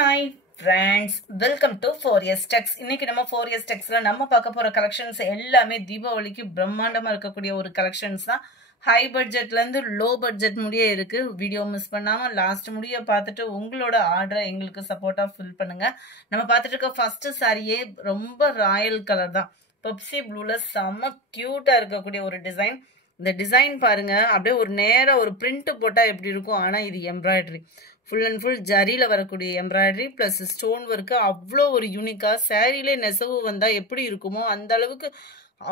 Hi friends, welcome to 4S Techs. இன்னைக்கு நம்ம 4S Techsல நம்ம பார்க்க போற கலெக்ஷன்ஸ் எல்லாமே தீபாவளிக்கு பிரம்மாண்டமா இருக்கக்கூடிய ஒரு கலெக்ஷன்ஸ் தான். ஹை பட்ஜெட்ல இருந்து லோ பட்ஜெட் முடிய இருக்கு. வீடியோ மிஸ் பண்ணாம லாஸ்ட் முடிய பார்த்துட்டு உங்களோட ஆர்டரை எங்களுக்கு சப்போர்ட்டா ஃபில் பண்ணுங்க. நம்ம பார்த்துட்டு இருக்க ஃபர்ஸ்ட் சாரியே ரொம்ப ராயல் கலர் தான். பெப்சி ப்ளூல செம்ம கியூட்டா இருக்கக்கூடிய ஒரு டிசைன். இந்த டிசைன் பாருங்க, அப்படியே ஒரு நேரா ஒரு பிரிண்ட் போட்டா எப்படி இருக்கும். ஆனா இது எம்ப்ராய்டரி, ஃபுல் அண்ட் ஃபுல் ஜரியில வரக்கூடிய எம்ப்ராய்டரி பிளஸ் ஸ்டோன் ஒர்க்கு. அவ்வளோ ஒரு யூனிக்கா சாரியிலே நெசவு வந்தா எப்படி இருக்குமோ அந்த அளவுக்கு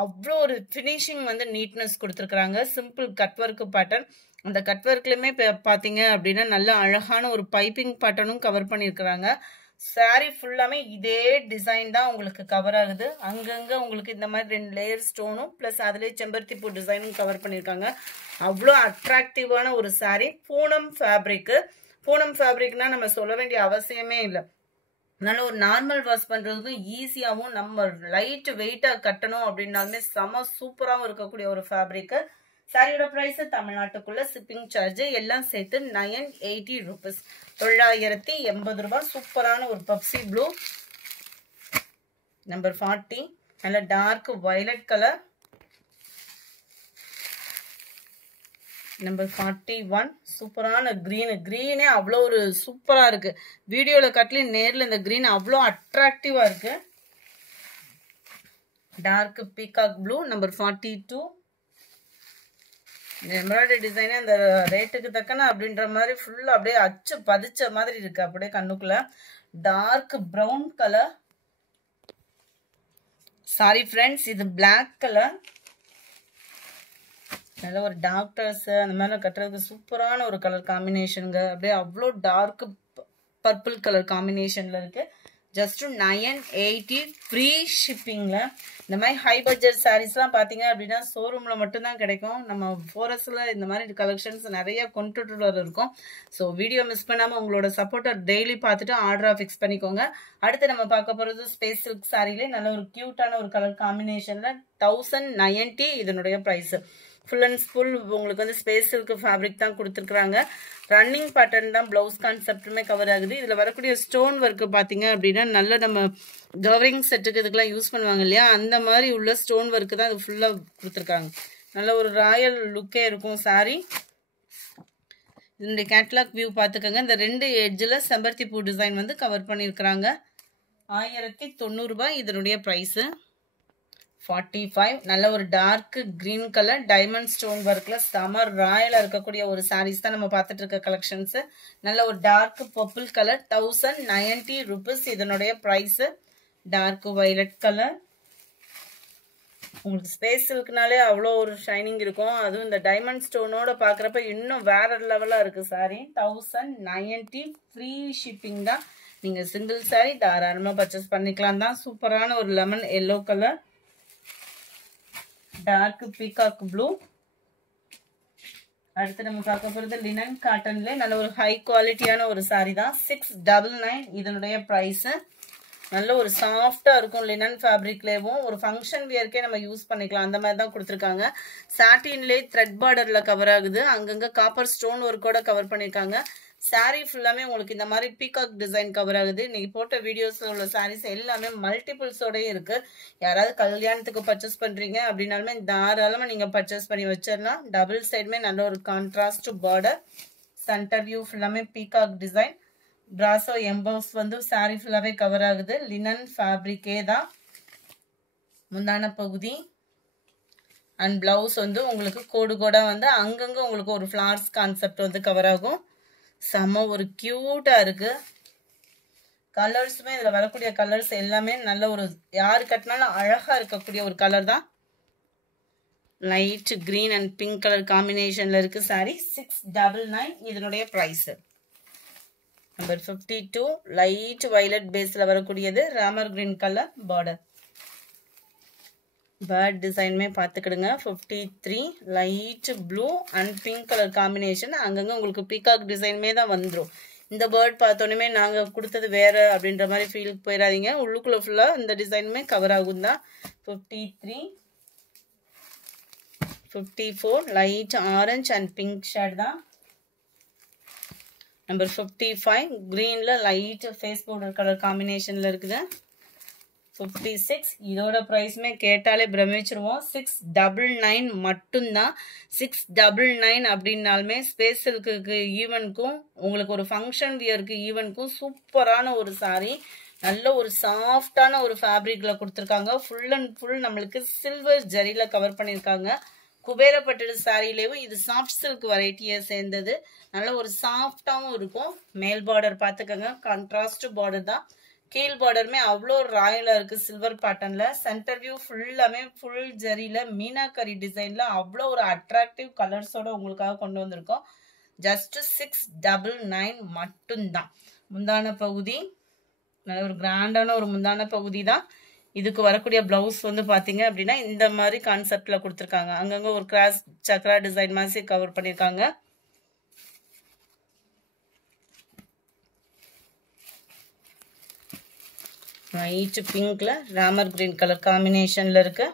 அவ்வளோ ஒரு ஃபினிஷிங் வந்து நீட்னஸ் கொடுத்துருக்குறாங்க. Simple cut work pattern. அந்த கட் ஒர்க்லையுமே பார்த்தீங்க அப்படின்னா நல்ல அழகான ஒரு பைப்பிங் பேட்டர்னும் கவர் பண்ணியிருக்கிறாங்க. சாரி ஃபுல்லாமே இதே டிசைன் தான் உங்களுக்கு கவர் ஆகுது. அங்கங்க உங்களுக்கு இந்த மாதிரி 2 லேயர் ஸ்டோனும் பிளஸ் அதுலேயே செம்பருத்தி பூ டிசைனும் கவர் பண்ணியிருக்காங்க. அவ்வளோ அட்ராக்டிவான ஒரு சாரி. பூனம் ஃபேப்ரிக்கு. பூனம் ஃபேப்ரிக்னா நம்ம சொல்ல வேண்டிய அவசியமே இல்லை. அதனால ஒரு நார்மல் வாஷ் பண்றதுக்கும் ஈஸியாகவும், நம்ம லைட் வெயிட்டா கட்டணும் அப்படின்னாலுமே செம சூப்பராகவும் இருக்கக்கூடிய ஒரு ஃபேப்ரிக்கு. சாரியோட பிரைஸ் தமிழ்நாட்டுக்குள்ள ஷிப்பிங் சார்ஜ் எல்லாம் சேர்த்து 980 rupees, 980 ரூபாய். சூப்பரான ஒரு பப்சி ப்ளூ நம்பர் 40, நல்ல டார்க் வயலட் கலர் நம்பர் 41, சூப்பரான கிரீனே அவ்வளோ ஒரு சூப்பரா இருக்கு. வீடியோல கட்லி நேர்ல இந்த கிரீன் அவ்வளோ அட்ராக்டிவா இருக்கு. Dark peacock blue number 42. Embroidery டிசைனே அந்த ரேட்டுக்கு தக்கன அப்படின்ற மாதிரி ஃபுல்லா அப்படியே அச்சு பதிச்ச மாதிரி இருக்கு அப்படியே கண்ணுக்குள்ள. Dark brown colour. Sorry friends, இது பிளாக் கலர். நல்ல ஒரு டாக்டர்ஸ் அந்த மாதிரி கட்டுறதுக்கு சூப்பரான ஒரு கலர் காம்பினேஷனுங்க. அப்படியே அவ்வளோ டார்க் பர்பிள் கலர் காம்பினேஷன்ல இருக்கு. ஜஸ்ட் 980 ஃப்ரீ ஷிப்பிங்ல. இந்த மாதிரி ஹை பட்ஜெட் சாரீஸ்லாம் பார்த்தீங்க அப்படின்னா ஷோரூம்ல மட்டும்தான் கிடைக்கும். நம்ம 4Sல இந்த மாதிரி கலெக்ஷன்ஸ் நிறைய கொண்டுட்டு வர இருக்கும். ஸோ வீடியோ மிஸ் பண்ணாமல் உங்களோட சப்போர்ட்டை டெய்லி பார்த்துட்டு ஆர்டரா ஃபிக்ஸ் பண்ணிக்கோங்க. அடுத்து நம்ம பார்க்க போகிறது ஸ்பேஸ் சில்க் சாரிலே நல்ல ஒரு கியூட்டான ஒரு கலர் காம்பினேஷன்ல 1090 இதனுடைய ப்ரைஸ். ஃபுல் அண்ட் ஃபுல் உங்களுக்கு வந்து ஸ்பேஸ் சில்க் ஃபேப்ரிக் தான் கொடுத்துருக்குறாங்க. ரன்னிங் பேட்டர்ன் தான் பிளவுஸ் கான்செப்டுமே கவர் ஆகுது. இதில் வரக்கூடிய ஸ்டோன் ஒர்க்கு பார்த்தீங்க அப்படின்னா நல்ல நம்ம கவரிங் செட்டுக்கு இதுக்கெல்லாம் யூஸ் பண்ணுவாங்க இல்லையா, அந்த மாதிரி உள்ள ஸ்டோன் ஒர்க்கு தான் இது ஃபுல்லாக கொடுத்துருக்காங்க. நல்ல ஒரு ராயல் லுக்கே இருக்கும் சாரி. இதனுடைய கேட்லாக் வியூ பார்த்துக்கோங்க. இந்த 2 எட்ஜில் செம்பருத்தி பூ டிசைன் வந்து கவர் பண்ணியிருக்கிறாங்க. 1090 ரூபாய் இதனுடைய ப்ரைஸு. 45, நல்ல ஒரு dark green colour diamond stone ஒர்க்ல செம ராயலா இருக்கக்கூடிய ஒரு சாரீஸ் தான் நம்ம பார்த்துட்டு இருக்க கலெக்ஷன்ஸ். நல்ல ஒரு டார்க் பர்பிள் கலர் 1090 rupees இதனுடைய பிரைஸ். Dark violet colour. உங்களுக்கு ஸ்பேஸ் சில்க்னாலே அவ்வளோ ஒரு ஷைனிங் இருக்கும். அதுவும் இந்த டைமண்ட் ஸ்டோனோட பார்க்குறப்ப இன்னும் வேற லெவலாக இருக்கு சாரி. 1090 ஃப்ரீ ஷிப்பிங் தான். நீங்கள் சிங்கிள் சாரி தாராளமாக பர்ச்சேஸ் பண்ணிக்கலாம் தான். சூப்பரான ஒரு lemon yellow colour, dark peacock blue. அடுத்து நம்ம பார்க்க போகிறது லினன் காட்டன்ல நல்ல ஒரு ஹை குவாலிட்டியான ஒரு சாரி தான். 699 இதனுடைய ப்ரைஸ். நல்ல ஒரு சாஃப்டா இருக்கும். லினன் ஃபேப்ரிக்லேயும் ஒரு ஃபங்க்ஷன் வியர்க்கே நம்ம யூஸ் பண்ணிக்கலாம், அந்த மாதிரி தான் கொடுத்துருக்காங்க. சாட்டின்லேயே த்ரெட் பார்டர்ல கவர் ஆகுது. அங்கங்க காப்பர் ஸ்டோன் ஒர்க்கோட கவர் பண்ணியிருக்காங்க. சாரீ ஃபுல்லாமே உங்களுக்கு இந்த மாதிரி பீகாக் டிசைன் கவர் ஆகுது. இன்னைக்கு போட்ட வீடியோஸ்ல உள்ள சாரீஸ் எல்லாமே மல்டிபிள்ஸோடய இருக்கு. யாராவது கல்யாணத்துக்கு பர்ச்சேஸ் பண்றீங்க அப்படின்னாலுமே தாராளமா நீங்க பர்ச்சேஸ் பண்ணி வச்சிடலாம். டபுள் சைடுமே நல்ல ஒரு கான்ட்ராஸ்ட் பார்டர். சென்டர் வியூ ஃபுல்லாமே பீகாக் டிசைன். பிராசோ எம்போஸ் வந்து சாரீ ஃபுல்லாவே கவர் ஆகுது. லினன் ஃபேப்ரிக்கே தான். முந்தான பகுதி அண்ட் பிளவுஸ் வந்து உங்களுக்கு கோடு கோடா வந்து அங்கங்க உங்களுக்கு ஒரு ஃபிளார்ஸ் கான்செப்ட் வந்து கவர் ஆகும். செம்ம ஒரு கியூட்டா இருக்கு. கலர்ஸுமே இதுல வரக்கூடிய கலர்ஸ் எல்லாமே நல்ல ஒரு யாரு கட்டினாலும் அழகா இருக்கக்கூடிய ஒரு கலர் தான். Light green and pink colour காம்பினேஷன்ல இருக்கு சாரி. 699 இதனுடைய பிரைஸ். நம்பர் 52, லைட் வயலட் பேஸ்ல வரக்கூடியது. Ramar green colour border. Bird டிசைனுமே பார்த்துக்கிடுங்க. 53, light blue and pink colour combination. அங்கங்க உங்களுக்கு பீகாக் டிசைனுமே தான் வந்துடும். இந்த பேர்ட் பார்த்தோன்னே நாங்கள் கொடுத்தது வேற அப்படின்ற மாதிரி ஃபீல் போயிடாதீங்க. உள்ளுக்குள்ள ஃபுல்லாக இந்த டிசைனுமே கவர் ஆகும் தான். 53, 54, light orange and pink shade தான். நம்பர் 55 greenல லைட் ஃபேஸ் பவுடர் கலர் காம்பினேஷன்ல இருக்குது. 56 இதோட பிரைஸ்மே கேட்டாலே பிரமிச்சிருவோம். 699 மட்டும்தான். 699 அப்படின்னாலுமே ஸ்பேஸ் சில்க்கு ஈவென்ட்க்கும் உங்களுக்கு ஒரு ஃபங்க்ஷன் வியருக்கு ஈவென்ட்க்கும் சூப்பரான ஒரு சாரி. நல்ல ஒரு சாஃப்டான ஒரு ஃபேப்ரிக்ல கொடுத்துருக்காங்க. ஃபுல் அண்ட் ஃபுல் நம்மளுக்கு சில்வர் ஜரியில கவர் பண்ணியிருக்காங்க. குபேரப்பட்டு சாரிலேயும் இது சாஃப்ட் சில்க் வெரைட்டியை சேர்ந்தது. நல்ல ஒரு சாஃப்டாகவும் இருக்கும். மேல் பார்டர் பார்த்துக்கோங்க, கான்ட்ராஸ்ட் பார்டர் தான். கீழ் பார்டருமே அவ்வளோ ராயலாக இருக்குது சில்வர் பேட்டர்னில். சென்டர் வியூ ஃபுல்லாமே ஃபுல் ஜரியில் மீனாக்கரி டிசைனில் அவ்வளோ ஒரு அட்ராக்டிவ் கலர்ஸோடு உங்களுக்காக கொண்டு வந்திருக்கோம். ஜஸ்ட் 699 மட்டும்தான். முந்தான பகுதி நல்ல ஒரு கிராண்டான ஒரு முந்தான பகுதி தான். இதுக்கு வரக்கூடிய பிளவுஸ் வந்து பார்த்தீங்க அப்படின்னா இந்த மாதிரி கான்செப்டில் கொடுத்துருக்காங்க. அங்கங்கே ஒரு கிராஸ் சக்ரா டிசைன் மாதிரி கவர் பண்ணியிருக்காங்க. லைட் பிங்க்ல ராமர் கிரீன் கலர் காம்பினேஷன்ல இருக்கு.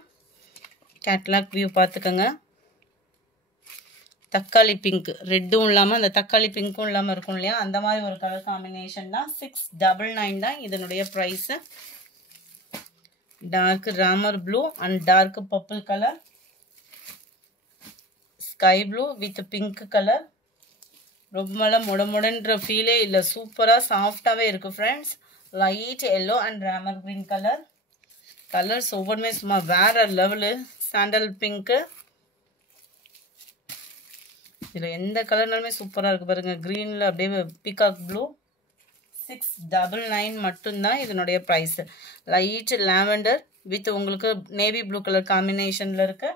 கேட்லாக் வியூ பார்த்துக்கோங்க. தக்காளி பிங்க் ரெட்டும் இல்லாமல் அந்த தக்காளி பிங்க்கும் இல்லாமல் இருக்கும் இல்லையா, அந்த மாதிரி ஒரு கலர் காம்பினேஷன் தான். 699 தான் இதனுடைய price. Dark Ramar blue and dark purple colour, sky blue with pink colour. ரொம்ப முடமுடன்ற ஃபீலே இல்லை, சூப்பராக சாஃப்டாகவே இருக்குது friends. Light yellow and Ramar green colour. Colours ஒவ்வொன்றுமே சும்மா வேற லெவலு. சாண்டல் பிங்க்கு, இதில் எந்த கலர்னாலுமே சூப்பராக இருக்குது பாருங்கள். க்ரீனில் அப்படியே பீகாக் ப்ளூ. 699 மட்டும்தான் இதனுடைய ப்ரைஸு. லைட் லாவெண்டர் வித் உங்களுக்கு நேவி ப்ளூ கலர் காம்பினேஷனில் இருக்கு.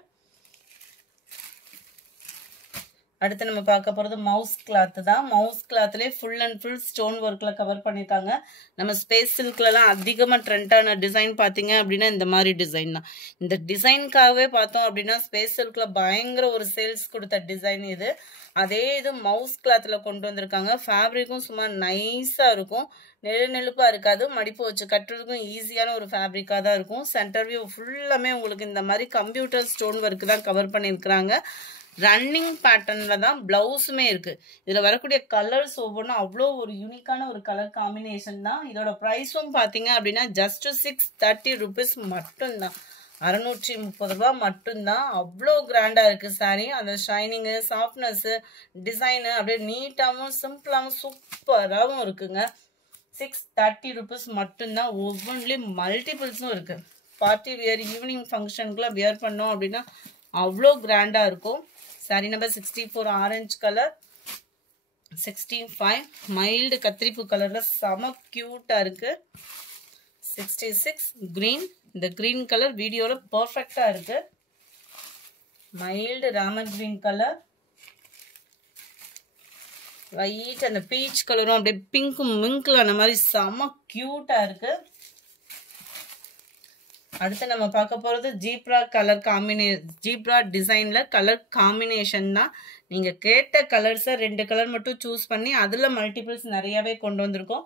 அடுத்து நம்ம பார்க்க போகிறது மவுஸ் கிளாத்து தான். மவுஸ் கிளாத்லேயே ஃபுல் அண்ட் ஃபுல் ஸ்டோன் ஒர்க்கில் கவர் பண்ணியிருக்காங்க. நம்ம ஸ்பேஸ் சில்க்லலாம் அதிகமாக ட்ரெண்டான டிசைன் பார்த்தீங்க அப்படின்னா இந்த மாதிரி டிசைன் தான். இந்த டிசைனுக்காகவே பார்த்தோம் அப்படின்னா ஸ்பேஸ் சில்கில் பயங்கர ஒரு சேல்ஸ் கொடுத்த டிசைன் இது. அதே இது மவுஸ் கிளாத்தில் கொண்டு வந்திருக்காங்க. ஃபேப்ரிக்கும் சும்மா நைஸாக இருக்கும், நெழுப்பாக இருக்காது, மடிப்பு வச்சு கட்டுறதுக்கும் ஈஸியான ஒரு ஃபேப்ரிக்காக தான் இருக்கும். சென்டர் வியூ ஃபுல்லாமே உங்களுக்கு இந்த மாதிரி கம்ப்யூட்டர் ஸ்டோன் ஒர்க்கு தான் கவர் பண்ணியிருக்கிறாங்க. ரன்னிங் பேட்டர்னில் தான் ப்ளவுஸுமே இருக்குது. இதில் வரக்கூடிய கலர்ஸ் ஒவ்வொன்றும் அவ்வளோ ஒரு யூனிக்கான ஒரு கலர் காம்பினேஷன் தான். இதோட ப்ரைஸும் பார்த்தீங்க அப்படின்னா ஜஸ்ட் 630 rupees மட்டும்தான். 630 ரூபா மட்டும்தான். அவ்வளோ கிராண்டாக இருக்குது சாரீ. அந்த ஷைனிங்கு, சாஃப்ட்னஸ்ஸு, டிசைனு அப்படியே நீட்டாகவும் சிம்பிளாகவும் சூப்பராகவும் இருக்குங்க. 630 rupees மட்டும்தான். ஒவ்வொன்றுலேயும் மல்டிபிள்ஸும் இருக்குது. பார்ட்டி வியர் ஈவினிங் ஃபங்க்ஷனுக்குலாம் வியர் பண்ணோம் அப்படின்னா அவ்வளோ கிராண்டாக இருக்கும். Sari number 64 orange colour. 65 mild கத்திரிப்பு கலரில் செம க்யூட்டாக இருக்குது. 66 க்ரீன். இந்த க்ரீன் கலர் வீடியோவில் பர்ஃபெக்டாக இருக்குது. Mild Ramar green colour. Light அந்த பீச் கலரும் அப்படியே பிங்க்கும் மிங்கில் அந்த மாதிரி செம க்யூட்டாக இருக்குது. அடுத்து நம்ம பார்க்க போகிறது ஜீப்ரா கலர் ஜீப்ரா டிசைனில் கலர் காம்பினேஷன் தான். நீங்கள் கேட்ட கலர்ஸை 2 கலர் மட்டும் சூஸ் பண்ணி அதில் மல்டிபிள்ஸ் நிறையாவே கொண்டு வந்திருக்கோம்.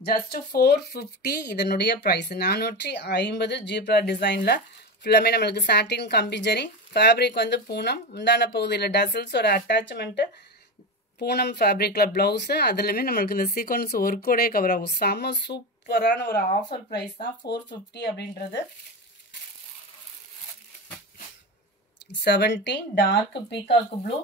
ஜஸ்ட் 450 இதனுடைய ப்ரைஸ். 450 ஜீப்ரா டிசைனில் ஃபுல்லாமே நம்மளுக்கு சாட்டின் கம்பிஜரி. ஃபேப்ரிக் வந்து பூனம். முந்தான பகுதியில் டசல்ஸோட அட்டாச்மெண்ட்டு, பூனம் ஃபேப்ரிக்கில் ப்ளவுஸு, அதுலேயுமே நம்மளுக்கு இந்த சீக்வன்ஸ் ஒர்க்கோடே கவர் ஆகும். செம்ம சூப்பரான ஒரு ஆஃபர் ப்ரைஸ் தான் 450 அப்படின்றது. 70 டார்க் பீகாக் ப்ளூ.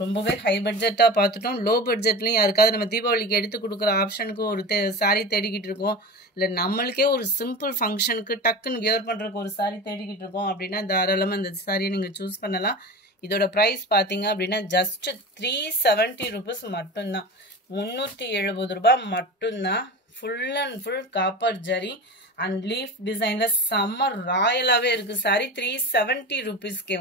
ரொம்பவே ஹை பட்ஜெட்டாக பார்த்துட்டோம். லோ பட்ஜெட்லையும் யாருக்காவது நம்ம தீபாவளிக்கு எடுத்து கொடுக்குற ஆப்ஷனுக்கு ஒரு சாரீ தேடிக்கிட்டு இருக்கோம், இல்லை நம்மளுக்கே ஒரு சிம்பிள் ஃபங்க்ஷனுக்கு டக்குன்னு வியர் பண்ணுறதுக்கு ஒரு சாரீ தேடிக்கிட்டு இருக்கோம் அப்படின்னா தாராளமாக இந்த சாரியை நீங்கள் சூஸ் பண்ணலாம். இதோட ப்ரைஸ் பார்த்தீங்க அப்படின்னா ஜஸ்ட் 370 rupees மட்டும்தான். 370 ரூபாய் மட்டும்தான். Full and full copper zari and leaf டிசைனில் செம்ம ராயலாகவே இருக்குது சாரி. 370 rupeesக்கே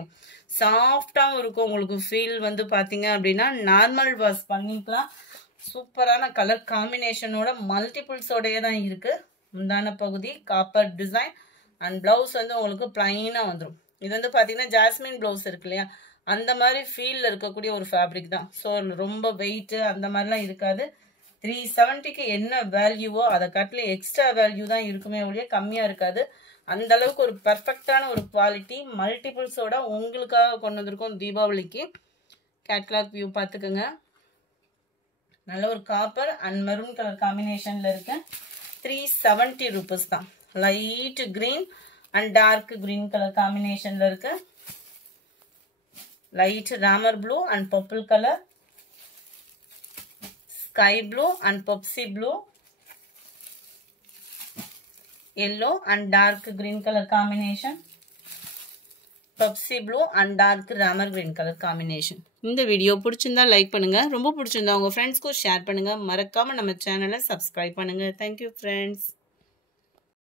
சாஃப்டாகவும் இருக்கும். உங்களுக்கு ஃபீல் வந்து பார்த்தீங்க அப்படின்னா நார்மல் வாஷ் பண்ணிக்கலாம். சூப்பரான கலர் காம்பினேஷனோட மல்டிபிள்ஸோடையே தான் இருக்குது. முந்தான பகுதி காப்பர் டிசைன் அண்ட் ப்ளவுஸ் வந்து உங்களுக்கு பிளைனாக வந்துடும். இது வந்து பார்த்தீங்கன்னா ஜாஸ்மின் ப்ளவுஸ் இருக்கு இல்லையா, அந்த மாதிரி ஃபீலில் இருக்கக்கூடிய ஒரு ஃபேப்ரிக் தான். ஸோ ரொம்ப வெயிட்டு அந்த மாதிரிலாம் இருக்காது. 370க்கு என்ன வேல்யூவோ அதை காட்டிலும் எக்ஸ்ட்ரா வேல்யூ தான் இருக்குமே ஒழிய கம்மியாக இருக்காது. அந்த அளவுக்கு ஒரு பர்ஃபெக்டான ஒரு குவாலிட்டி மல்டிபிள்ஸோட உங்களுக்காக கொண்டு வந்திருக்கோம் தீபாவளிக்கு. கேட்லாக் வியூ பார்த்துக்கோங்க. நல்ல ஒரு காப்பர் அண்ட் மெரூன் கலர் காம்பினேஷன்ல இருக்கு. 370 rupees தான். Light green and dark green colour காம்பினேஷன்ல இருக்கு. Light Ramar blue and purple colour, sky blue and Pepsi blue, yellow and dark green color combination, Pepsi blue and dark ramar green color combination. இந்த video பிடிச்சிருந்தா like பண்ணுங்க, ரொம்ப பிடிச்சிருந்தா உங்க ஃப்ரெண்ட்ஸ்க்கு share பண்ணுங்க, மறக்காம நம்ம சேனலை சப்ஸ்கிரைப் பண்ணுங்க. Thank you friends.